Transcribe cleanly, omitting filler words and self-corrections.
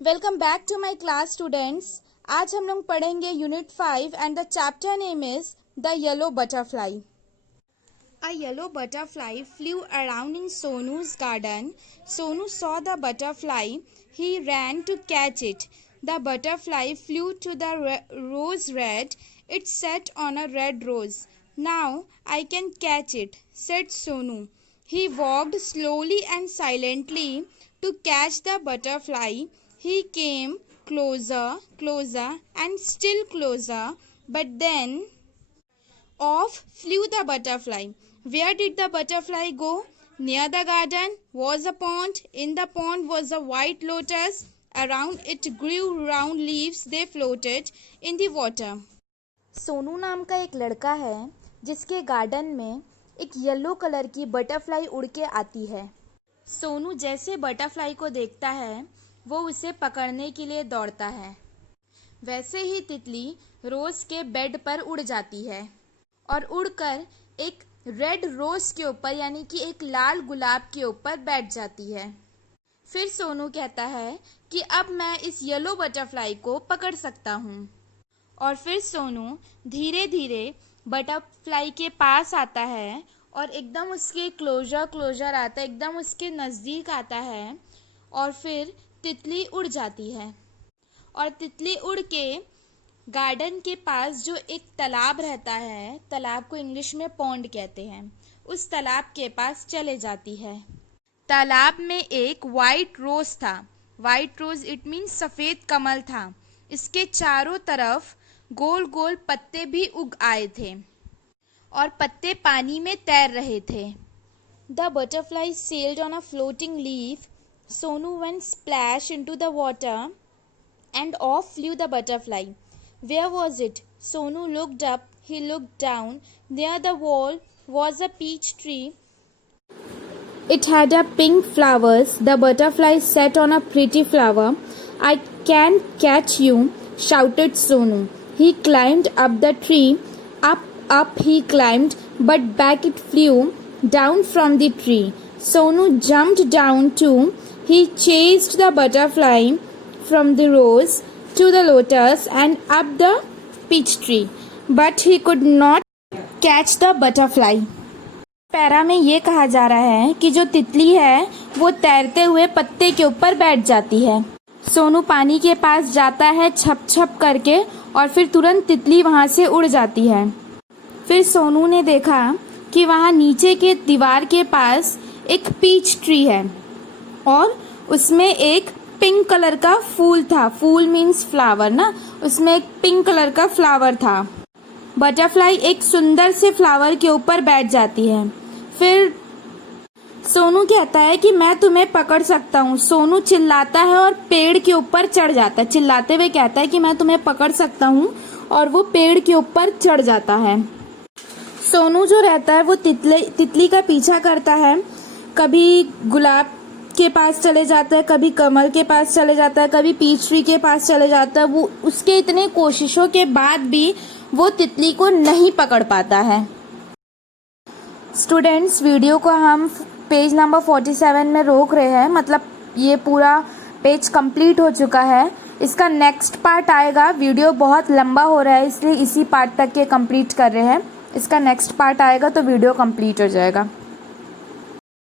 Welcome back to my class students. आज हम लोग पढ़ेंगे unit 5 and the chapter name is the yellow butterfly. A yellow butterfly flew around in Sonu's garden. Sonu saw the butterfly. He ran to catch it. The butterfly flew to the rose red. It sat on a red rose. Now I can catch it, said Sonu. He walked slowly and silently to catch the butterfly. He came closer, closer, and still closer, but then off flew the butterfly. Where did the butterfly go? Near the garden was a pond. In the pond was a white lotus. Around it grew round leaves. They floated in the water. Sonu नाम का एक लड़का है जिसके garden में एक yellow colour की butterfly उड़ के आती है। सोनू जैसे बटरफ्लाई को देखता है वो उसे पकड़ने के लिए दौड़ता है। वैसे ही तितली रोज के बेड पर उड़ जाती है और उड़कर एक रेड रोज के ऊपर यानी कि एक लाल गुलाब के ऊपर बैठ जाती है। फिर सोनू कहता है कि अब मैं इस येलो बटरफ्लाई को पकड़ सकता हूँ। और फिर सोनू धीरे धीरे बटरफ्लाई के पास आता है और एकदम उसके क्लोजर आता है, एकदम उसके नज़दीक आता है और फिर तितली उड़ जाती है। और तितली उड़ के गार्डन के पास जो एक तालाब रहता है, तालाब को इंग्लिश में पॉन्ड कहते हैं, उस तालाब के पास चले जाती है। तालाब में एक वाइट रोज था। वाइट रोज इट मीन्स सफ़ेद कमल था। इसके चारों तरफ गोल गोल पत्ते भी उग आए थे और पत्ते पानी में तैर रहे थे। The butterfly sailed on a floating leaf. Sonu went splash into the water and off flew the butterfly. Where was it? Sonu looked up. He looked down. Near the wall was a peach tree. It had a pink flowers. The butterfly sat on a pretty flower. I can catch you, shouted Sonu. He climbed up the tree. Up he climbed, but back it flew down from the tree. Sonu jumped down too. He chased the butterfly from the rose to the lotus and up the peach tree, but he could not catch the butterfly. Para में ये कहा जा रहा है कि जो तितली है वो तैरते हुए पत्ते के ऊपर बैठ जाती है। सोनू पानी के पास जाता है छप छप करके और फिर तुरंत तितली वहाँ से उड़ जाती है। फिर सोनू ने देखा कि वहाँ नीचे के दीवार के पास एक पीच ट्री है और उसमें एक पिंक कलर का फूल था। फूल मीन्स फ्लावर ना, उसमें एक पिंक कलर का फ्लावर था। बटरफ्लाई एक सुंदर से फ्लावर के ऊपर बैठ जाती है। फिर सोनू कहता है कि मैं तुम्हें पकड़ सकता हूँ। सोनू चिल्लाता है और पेड़ के ऊपर चढ़ जाता है। चिल्लाते हुए कहता है कि मैं तुम्हें पकड़ सकता हूँ और वो पेड़ के ऊपर चढ़ जाता है। सोनू जो रहता है वो तितली का पीछा करता है। कभी गुलाब के पास चले जाता है, कभी कमल के पास चले जाता है, कभी पीच ट्री के पास चले जाता है। वो उसके इतने कोशिशों के बाद भी वो तितली को नहीं पकड़ पाता है। स्टूडेंट्स, वीडियो को हम पेज नंबर 47 में रोक रहे हैं, मतलब ये पूरा पेज कंप्लीट हो चुका है। इसका नेक्स्ट पार्ट आएगा। वीडियो बहुत लंबा हो रहा है इसलिए इसी पार्ट तक के कंप्लीट कर रहे हैं। इसका नेक्स्ट पार्ट आएगा तो वीडियो कंप्लीट हो जाएगा।